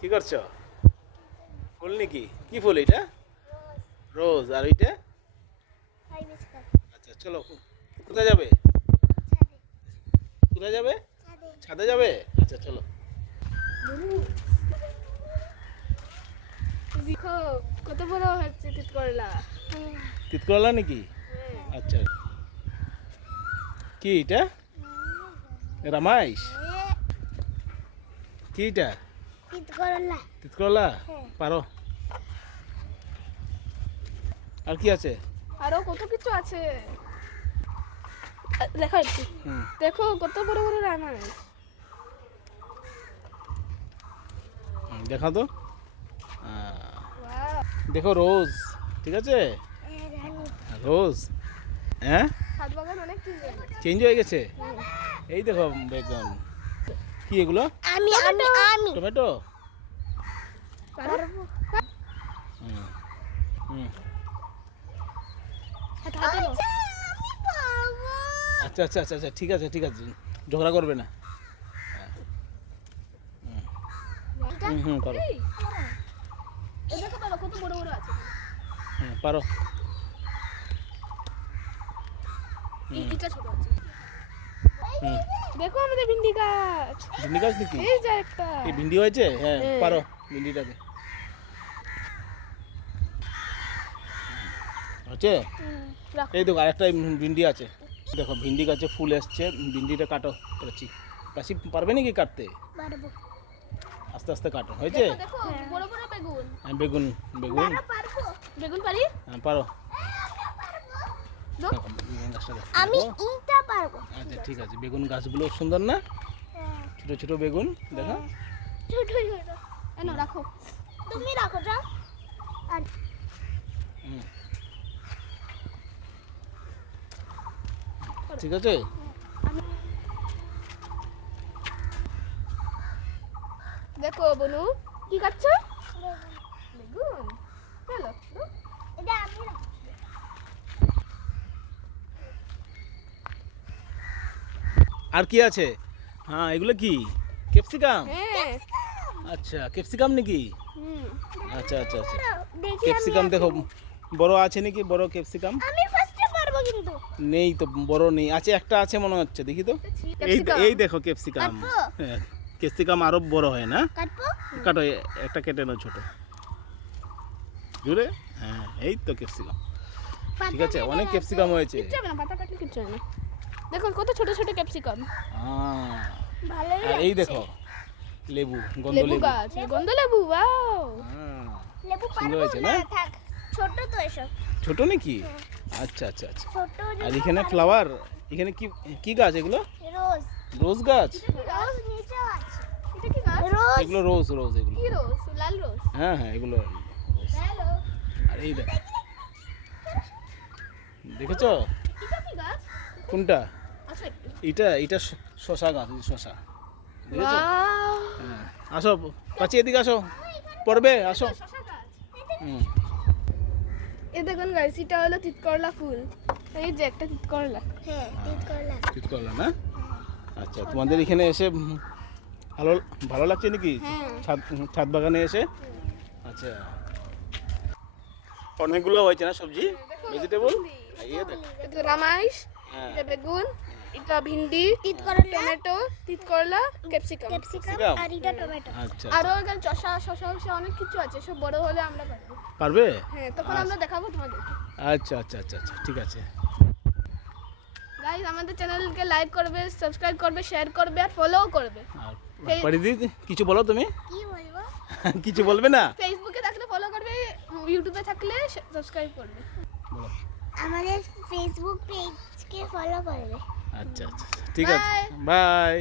কি করছো? ফুল নাকি? কি ফুল এটা? রোজ। আর ওইটা? আচ্ছা চলো, কোথায় যাবে? কোথায় যাবে? ছাদে যাবে? আচ্ছা চলো। দেখো কত বড় হচ্ছে তিতকরলা। তিতকরলা নাকি? আচ্ছা, কি এটা? রামাইশ? কি এটা? তিতকরলা পারো? আর কি আছে? আরো কত কিছু আছে, দেখো একটু। হুম, দেখো কত বড় বড় রামায়ণ। দেখাও তো। ওয়াও, দেখো রোজ, ঠিক আছে? রোজ। হ্যাঁ, ছাদ বাগান অনেক কিছু আছে। চেঞ্জ হয়ে গেছে। এই দেখো বেগুন। কি এগুলো? আমি আমি আমি টমেটো? পারবো। হুম হুম। হাতে হাতে নাও। আচ্ছা আচ্ছা আচ্ছা আচ্ছা, ঠিক আছে ঠিক আছে, ঝগড়া করবে না। হুম হুম, পারো। এই, এই দেখো বাবা কত বড় বড় আছে। হ্যাঁ পারো। এটা ছোট আছে। হুম, দেখো আমাদের ভিন্ডি গাছ। ভিন্ডি গাছ নাকি? এই যে একটা। এই ভিন্ডি হয়েছে? হ্যাঁ হ্যাঁ। পারো ভিন্ডিটাকে। হচ্ছে? রাখো। এই দেখো আরেকটা ভিন্ডি আছে। দেখো ভিন্ডি গাছে ফুল এসছে, ভিন্ডিটা কাটো করেছি। কাশি পারবে নাকি কাটতে? পারবো আস্তে আস্তে কাটো। হয়েছে? দেখো দেখো বড় বড় বেগুন। হ্যাঁ, বেগুন বেগুন। পারবো বেগুন পারি? হ্যাঁ পারো। দাও। দেখো, বেগুন গাছটা দেখো। আমি দেখো। ইটা পারবো আচ্ছা ঠিক আছে, বেগুন গাছগুলো সুন্দর না? হ্যাঁ, ছোট ছোট বেগুন দেখো। ছোট ছোট এনো রাখো। তুমি রাখো যাও আর হুম। ঠিক আছে। দেখো বনু কি খাচ্ছ? বেগুন। চলো দাও। এটা আমি রাখবো। আর কি আছে? হ্যাঁ এগুলো কি? ক্যাপসিকাম? হ্যাঁ। আচ্ছা ক্যাপসিকাম নাকি? হুম। আচ্ছা আচ্ছা আচ্ছা। দেখি ক্যাপসিকাম দেখো, বড় আছে নাকি? বড় ক্যাপসিকাম আমি ফার্স্টে পারবো কিন্তু নেই তো, বড় নেই। আছে একটা আছে মনে হচ্ছে, দেখি তো। এই এই দেখো ক্যাপসিকাম। কাটবো? হ্যাঁ, ক্যাপসিকাম আরো বড় হয় না? কাটবো কাটো, একটা কেটে নাও ছোট জুড়ে। হ্যাঁ এই তো ক্যাপসিকাম। ঠিক আছে, অনেক ক্যাপসিকাম হয়েছে। কিচ্ছু হবে না, পাতা কাটলে কিচ্ছু হবে না। দেখো কত ছোট ছোট ক্যাপসিকাম। ভালোই আর এই লাগছে। দেখো লেবু, গন্ধ লেবু লেবু। গাছ, গন্ধ লেবু। ওয়াও। হ্যাঁ, লেবু সুন্দর পারবো হয়েছে না না? থাক ছোট তো এসব ছোট নাকি? আচ্ছা আচ্ছা আচ্ছা। ছোট আর এখানে ফ্লাওয়ার, এখানে কি কি গাছ এগুলো? রোজ রোজ গাছ? রোজ নিচেও আছে এটা কি গাছ? রোজ এগুলো রোজ, রোজ এগুলো। কি রোজ? লাল রোজ। হ্যাঁ হ্যাঁ এগুলো রোজ। হ্যালো। আর এই দেখো, দেখেছো? এটা কি গাছ? কোনটা? আসো একটু। এটা এটা শশা গাছ, এই শশা দেখেছো? ওয়াও। হ্যাঁ, আসো পাচ্ছি, এদিকে আসো, পড়বে আসো। শসা গাছ। হুম। এই দেখুন গাইস, এটা হলো তিতকরলা ফুল। এই যে একটা তিতকরলা। হ্যাঁ তিত করলাম ঠিক করলাম না? আচ্ছা, তোমাদের এখানে এসে ভালো ভালো লাগছে নাকি? হ্যাঁ। ছাদ ছাদ বাগানে এসে? আচ্ছা, অনেকগুলো হয়েছে না সবজি, ভেজিটেবল? ইয়ে দেখ। এটা রামাইশ, হ্যাঁ, এটা বেগুন, এটা ভিন্ডি, তিত করলা টমেটো, তিতকরলা, ক্যাপসিকাম। Capsicum capsicum? আর এটা টমেটো আচ্ছা আরো এখানে শসা শসা শসা অনেক কিছু আছে, সব বড় হলে আমরা পারবো। পারবে? হ্যাঁ, তখন আমরা দেখাবো তোমাদের। আচ্ছা আচ্ছা আচ্ছা আচ্ছা, ঠিক আছে। গাইস আমাদের চ্যানেলকে লাইক করবে, সাবস্ক্রাইব করবে, শেয়ার করবে আর ফলোও করবে। আর পরিদি কিছু বলো তুমি? কি বলবো কিছু বলবে না? ফেসবুকে থাকলে ফলো করবে, ইউটিউবে থাকলে সাবস্ক্রাইব করবে। বলো। আমাদের ফেসবুক পেজকে ফলো করবে আচ্ছা আচ্ছা, ঠিক আছে, Bye. বাই।